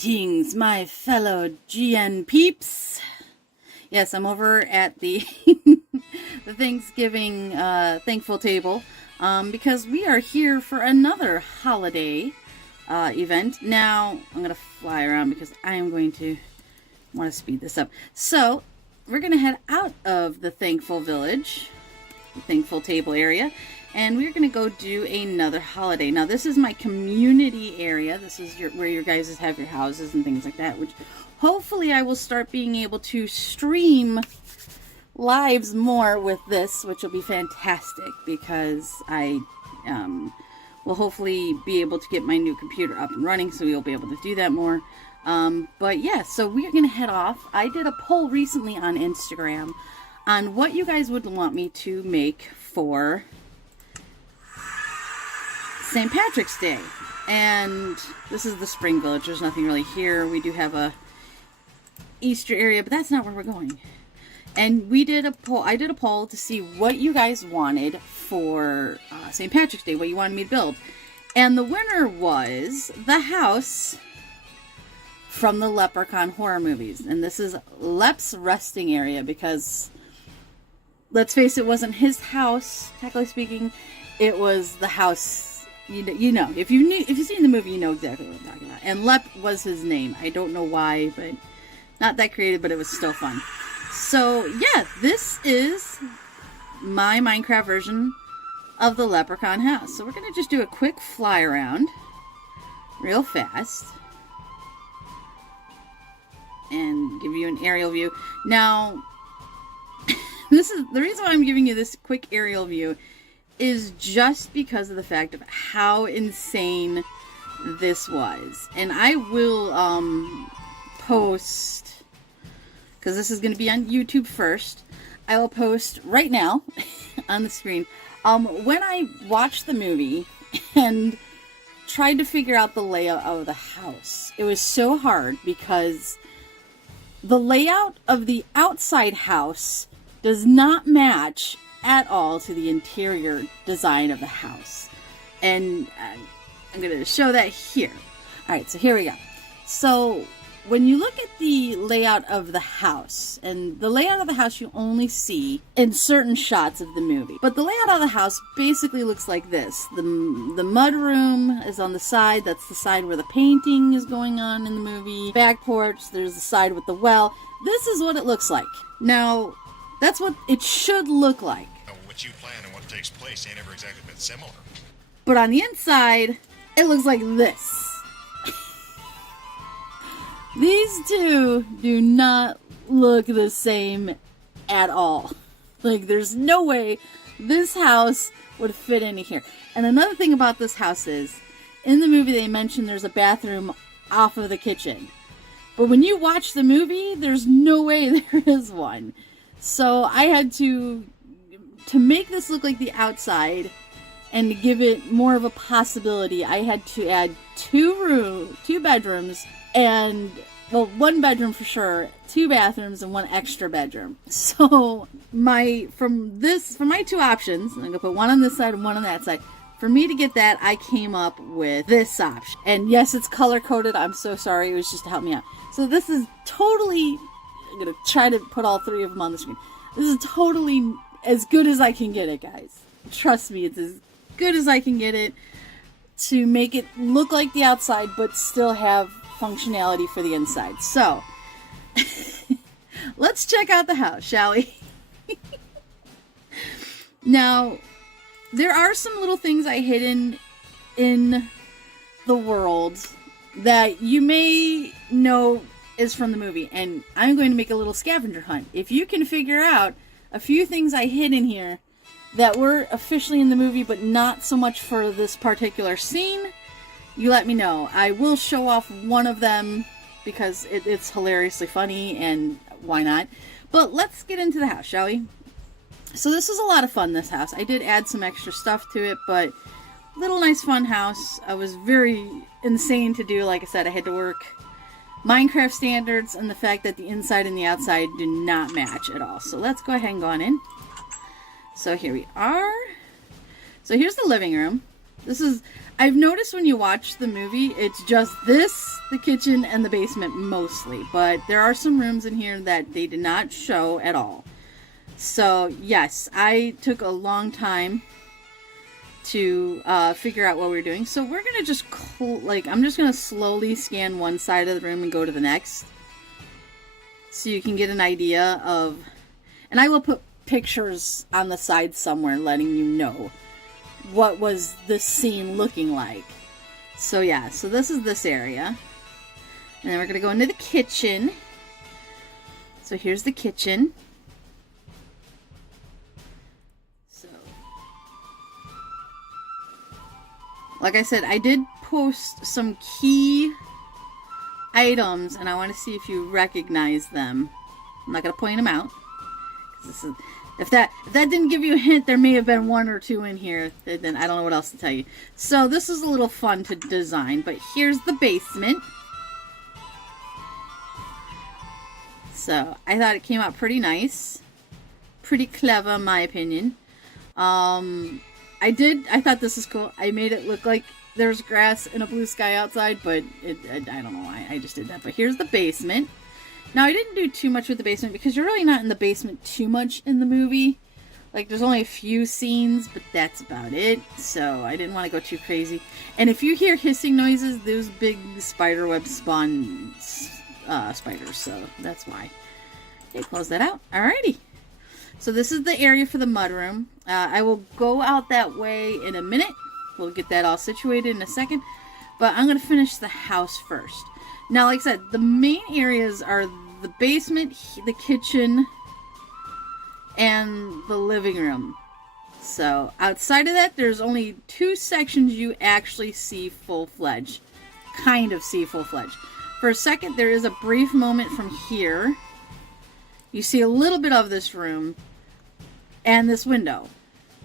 Greetings, my fellow GN peeps. Yes, I'm over at the the Thanksgiving thankful table because we are here for another holiday event. Now, I'm going to fly around because I am going to want to speed this up. So, we're going to head out of the Thankful Village, the Thankful Table area, and we're going to go do another holiday. Now, this is my community area. This is where your guys have your houses and things like that, which hopefully I will start being able to stream lives more with this, which will be fantastic because I will hopefully be able to get my new computer up and running, so we'll be able to do that more. But yeah, so we're going to head off. I did a poll recently on Instagram on what you guys would want me to make for St. Patrick's Day. And this is the Spring Village. There's nothing really here. We do have a Easter area, but that's not where we're going. And we did a poll. I did a poll to see what you guys wanted for St. Patrick's Day, what you wanted me to build. And the winner was the house from the Leprechaun horror movies. And this is Lep's resting area because, let's face it, wasn't his house, technically speaking. It was the house. You know, if you've seen the movie, you know exactly what I'm talking about. And Lep was his name. I don't know why, but not that creative, but it was still fun. So yeah, this is my Minecraft version of the Leprechaun house. So we're gonna just do a quick fly around, real fast, and give you an aerial view. Now, this is the reason why I'm giving you this quick aerial view is just because of the fact of how insane this was. And I will post, because this is going to be on YouTube first, I will post right now on the screen when I watched the movie and tried to figure out the layout of the house. It was so hard because the layout of the outside house does not match at all to the interior design of the house. And I'm going to show that here. Alright, so here we go. So, when you look at the layout of the house, and the layout of the house you only see in certain shots of the movie. But the layout of the house basically looks like this. The mud room is on the side. That's the side where the painting is going on in the movie. Back porch, there's the side with the well. This is what it looks like. Now, that's what it should look like. What you plan and what takes place ain't ever exactly been similar. But on the inside, it looks like this. These two do not look the same at all. Like, there's no way this house would fit into here. And another thing about this house is, in the movie they mentioned there's a bathroom off of the kitchen. But when you watch the movie, there's no way there is one. So I had to make this look like the outside and to give it more of a possibility, I had to add two bedrooms, and, well, one bedroom for sure, 2 bathrooms, and 1 extra bedroom. So from my 2 options, I'm gonna put one on this side and one on that side. For me to get that, I came up with this option. And yes, it's color coded. I'm so sorry. It was just to help me out. So this is totally, I'm gonna try to put all 3 of them on the screen. This is totally as good as I can get it, guys. Trust me, it's as good as I can get it to make it look like the outside, but still have functionality for the inside. So, let's check out the house, shall we? Now, there are some little things I hidden in the world that you may know is from the movie, and I'm going to make a little scavenger hunt. If you can figure out a few things I hid in here that were officially in the movie, but not so much for this particular scene, you let me know. I will show off one of them because it's hilariously funny, and why not? But let's get into the house, shall we? So this was a lot of fun, this house. I did add some extra stuff to it, but little nice fun house. I was very insane to do. Like I said, I had to work Minecraft standards and the fact that the inside and the outside do not match at all. So let's go ahead and go on in. So here we are. So here's the living room. This is, I've noticed when you watch the movie, it's just this, the kitchen, and the basement mostly. But there are some rooms in here that they did not show at all. So, yes, I took a long time to figure out what we're doing. So we're going to just, I'm just going to slowly scan one side of the room and go to the next. So you can get an idea of, and I will put pictures on the side somewhere letting you know what was the scene looking like. So yeah, so this is this area. And then we're going to go into the kitchen. So here's the kitchen. So, like I said, I did post some key items, and I want to see if you recognize them. I'm not going to point them out. This is, if that didn't give you a hint, there may have been one or two in here. Then I don't know what else to tell you. So this is a little fun to design, but here's the basement. So I thought it came out pretty nice. Pretty clever, in my opinion. I thought this is cool. I made it look like there's grass and a blue sky outside, but I don't know why I just did that. But here's the basement. Now, I didn't do too much with the basement because you're really not in the basement too much in the movie. Like, there's only a few scenes, but that's about it. So, I didn't want to go too crazy. And if you hear hissing noises, those big spiderweb spawn spiders. So, that's why. Okay, close that out. Alrighty. So, this is the area for the mudroom. I will go out that way in a minute. We'll get that all situated in a second. But I'm going to finish the house first. Now, like I said, the main areas are the basement, the kitchen, and the living room. So, outside of that, there's only two sections you actually see full-fledged. Kind of see full-fledged. For a second, there is a brief moment from here. You see a little bit of this room and this window,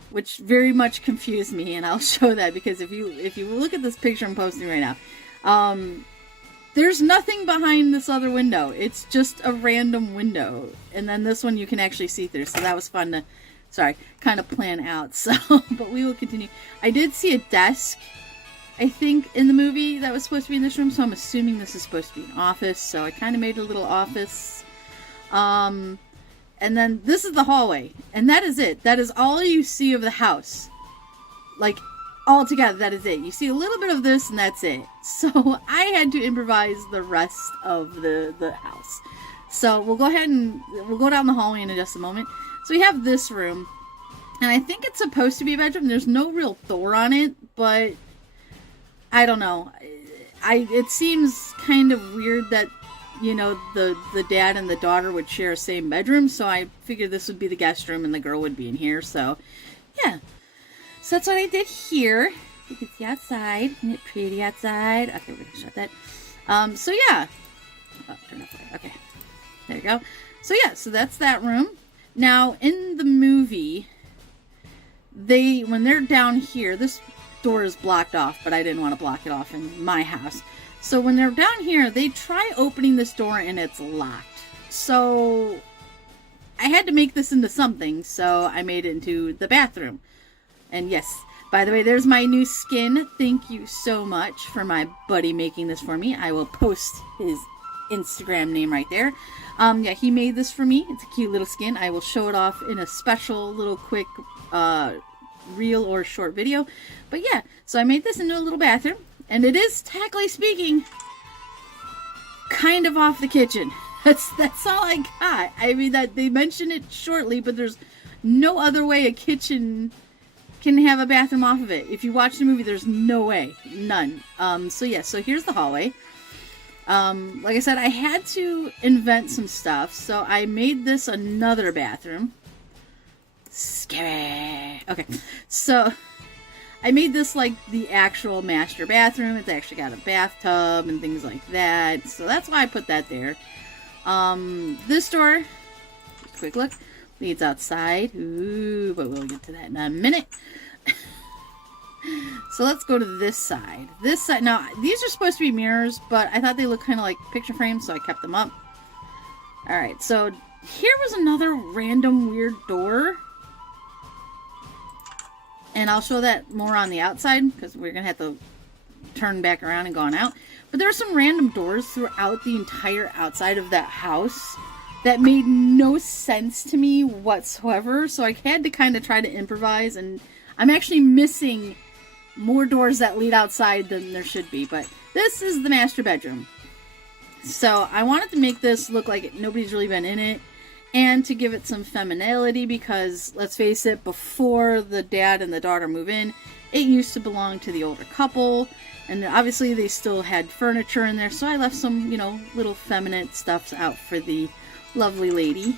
which very much confused me, and I'll show that because if you look at this picture I'm posting right now, there's nothing behind this other window. It's just a random window. And then this one you can actually see through. So that was fun to, kind of plan out. So, but we will continue. I did see a desk, I think, in the movie that was supposed to be in this room. So I'm assuming this is supposed to be an office. So I kind of made a little office. And then this is the hallway. And that is it. That is all you see of the house. Like, all together, that is it. You see a little bit of this, and that's it. So I had to improvise the rest of the house. So we'll go ahead and we'll go down the hallway in just a moment. So we have this room, and I think it's supposed to be a bedroom. There's no real door on it, but I don't know. It seems kind of weird that, you know, the dad and the daughter would share a same bedroom. So I figured this would be the guest room, and the girl would be in here. So yeah. So that's what I did here. You can see outside. Isn't it pretty outside? Okay, we're going to shut that. So yeah. Oh, turn off the light. Okay. There you go. So yeah, so that's that room. Now, in the movie, when they're down here, this door is blocked off, but I didn't want to block it off in my house. So when they're down here, they try opening this door and it's locked. So I had to make this into something, so I made it into the bathroom. And yes, by the way, there's my new skin. Thank you so much for my buddy making this for me. I will post his Instagram name right there. Yeah, he made this for me. It's a cute little skin. I will show it off in a special little quick reel or short video. But yeah, so I made this into a little bathroom. And it is, technically speaking, kind of off the kitchen. That's all I got. I mean, that they mention it shortly, but there's no other way a kitchen can have a bathroom off of it. If you watch the movie, there's no way. None. So yeah, so here's the hallway. Like I said, I had to invent some stuff, so I made this another bathroom. Scary. Okay, so I made this like the actual master bathroom. It's actually got a bathtub and things like that. So that's why I put that there. This door, just a quick look, leads outside. Ooh, but we'll get to that in a minute. So let's go to this side. This side, now these are supposed to be mirrors, but I thought they looked kind of like picture frames, so I kept them up. Alright, so here was another random weird door. And I'll show that more on the outside because we're going to have to turn back around and go on out. But there are some random doors throughout the entire outside of that house that made no sense to me whatsoever. So I had to kind of try to improvise, and I'm actually missing more doors that lead outside than there should be. But this is the master bedroom. So I wanted to make this look like nobody's really been in it, and to give it some femininity, because let's face it, before the dad and the daughter move in, it used to belong to the older couple, and obviously they still had furniture in there, so I left some, you know, little feminine stuff out for the lovely lady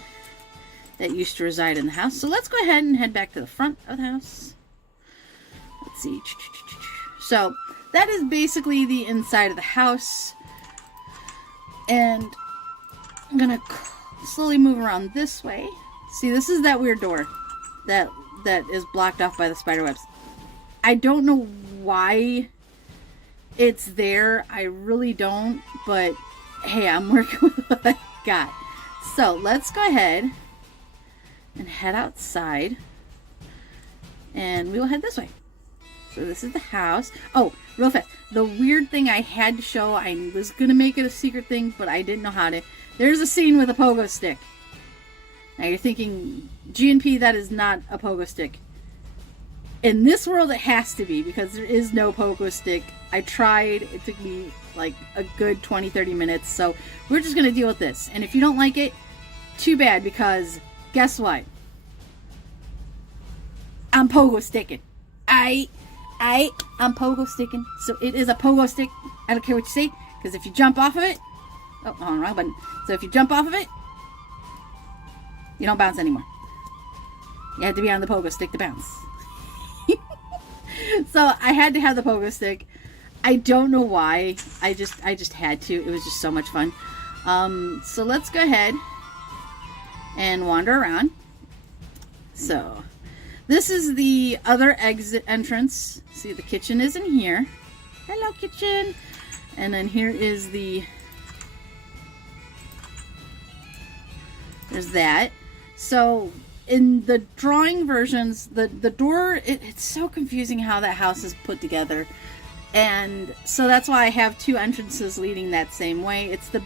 that used to reside in the house. So let's go ahead and head back to the front of the house. Let's see. So that is basically the inside of the house. And I'm gonna slowly move around this way. See, this is that weird door that is blocked off by the spider webs. I don't know why it's there. I really don't, but hey, I'm working with what I got. So let's go ahead and head outside, and we will head this way. So this is the house. Oh, real fast. The weird thing I had to show, I was going to make it a secret thing, but I didn't know how to. There's a scene with a pogo stick. Now you're thinking, G&P, that is not a pogo stick. In this world, it has to be, because there is no pogo stick. I tried. It took me like a good 20-30 minutes. So we're just going to deal with this. And if you don't like it, too bad, because guess what? I'm pogo sticking. I'm pogo sticking. So it is a pogo stick. I don't care what you say, because if you jump off of it, oh, wrong button. So if you jump off of it, you don't bounce anymore. You have to be on the pogo stick to bounce. So I had to have the pogo stick. I don't know why. I just had to. It was just so much fun. So let's go ahead and wander around. So this is the other exit entrance. See, the kitchen is in here. Hello, kitchen. And then here is there's that. So in the drawing versions, the door, it's so confusing how that house is put together. And so that's why I have two entrances leading that same way. It's the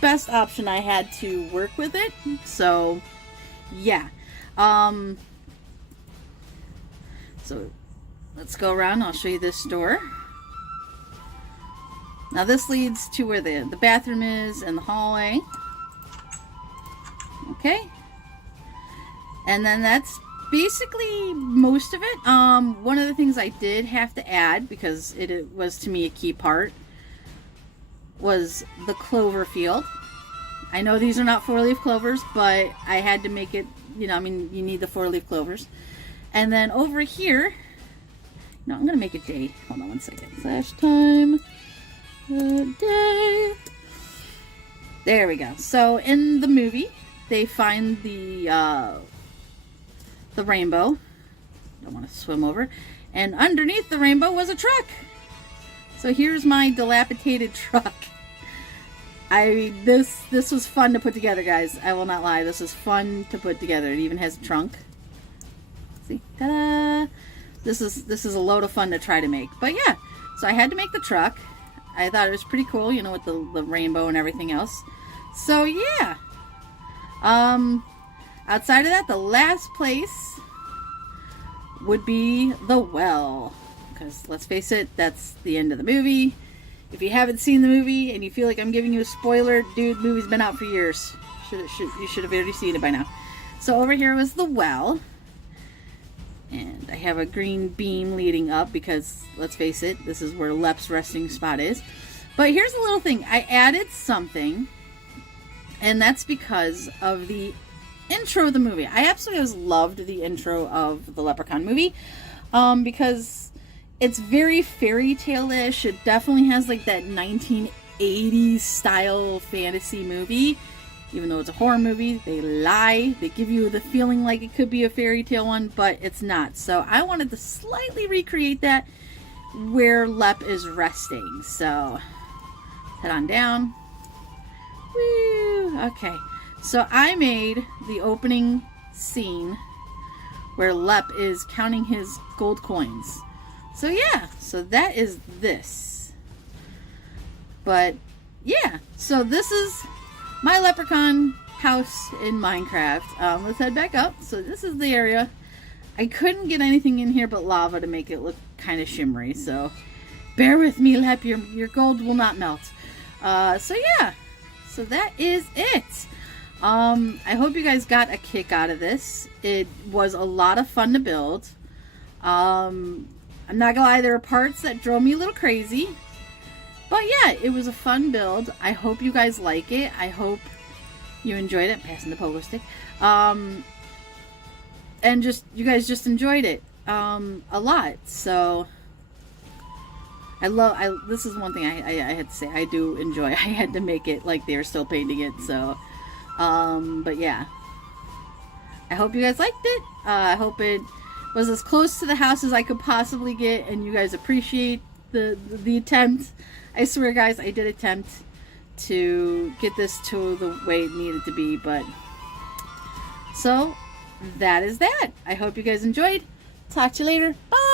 best option I had to work with it. So, yeah. So let's go around. I'll show you this door. Now this leads to where the bathroom is and the hallway. Okay. And then that's basically most of it. One of the things I did have to add, because it was to me a key part, was the clover field. I know these are not 4-leaf clovers, but I had to make it, you know, I mean, you need the 4-leaf clovers. And then over here, no, I'm going to make it day. Hold on one second. Slash time. Day. There we go. So in the movie, they find the rainbow. Don't want to swim over. And underneath the rainbow was a truck. So here's my dilapidated truck. This was fun to put together, guys. I will not lie. This was fun to put together. It even has a trunk. See? Ta-da! This is a load of fun to try to make. But yeah, so I had to make the truck. I thought it was pretty cool, you know, with the rainbow and everything else. So yeah. Outside of that, the last place would be the well. Because let's face it, that's the end of the movie. If you haven't seen the movie and you feel like I'm giving you a spoiler, dude, the movie's been out for years. You should have already seen it by now. So over here was the well. And I have a green beam leading up because, let's face it, this is where Lep's resting spot is. But here's a little thing. I added something, and that's because of the intro of the movie. I absolutely always loved the intro of the Leprechaun movie because it's very fairy tale-ish. It definitely has like that 1980s style fantasy movie. Even though it's a horror movie, they lie. They give you the feeling like it could be a fairy tale one, but it's not. So I wanted to slightly recreate that where Lep is resting. So head on down. Woo! Okay. So I made the opening scene where Lep is counting his gold coins. So yeah, so that is this. But yeah, so this is my Leprechaun house in Minecraft. Let's head back up. So this is the area. I couldn't get anything in here but lava to make it look kind of shimmery, so bear with me, Lep. Your gold will not melt. So yeah, so that is it. I hope you guys got a kick out of this. It was a lot of fun to build. I'm not gonna lie, there were parts that drove me a little crazy. But yeah, it was a fun build. I hope you guys like it. I hope you enjoyed it. Passing the pogo stick. And just, you guys just enjoyed it a lot. So this is one thing I had to say. I do enjoy. I had to make it like they were still painting it. So, but yeah. I hope you guys liked it. I hope it was as close to the house as I could possibly get, and you guys appreciate the attempt. I swear, guys, I did attempt to get this to the way it needed to be, but so that is that. I hope you guys enjoyed. Talk to you later. Bye.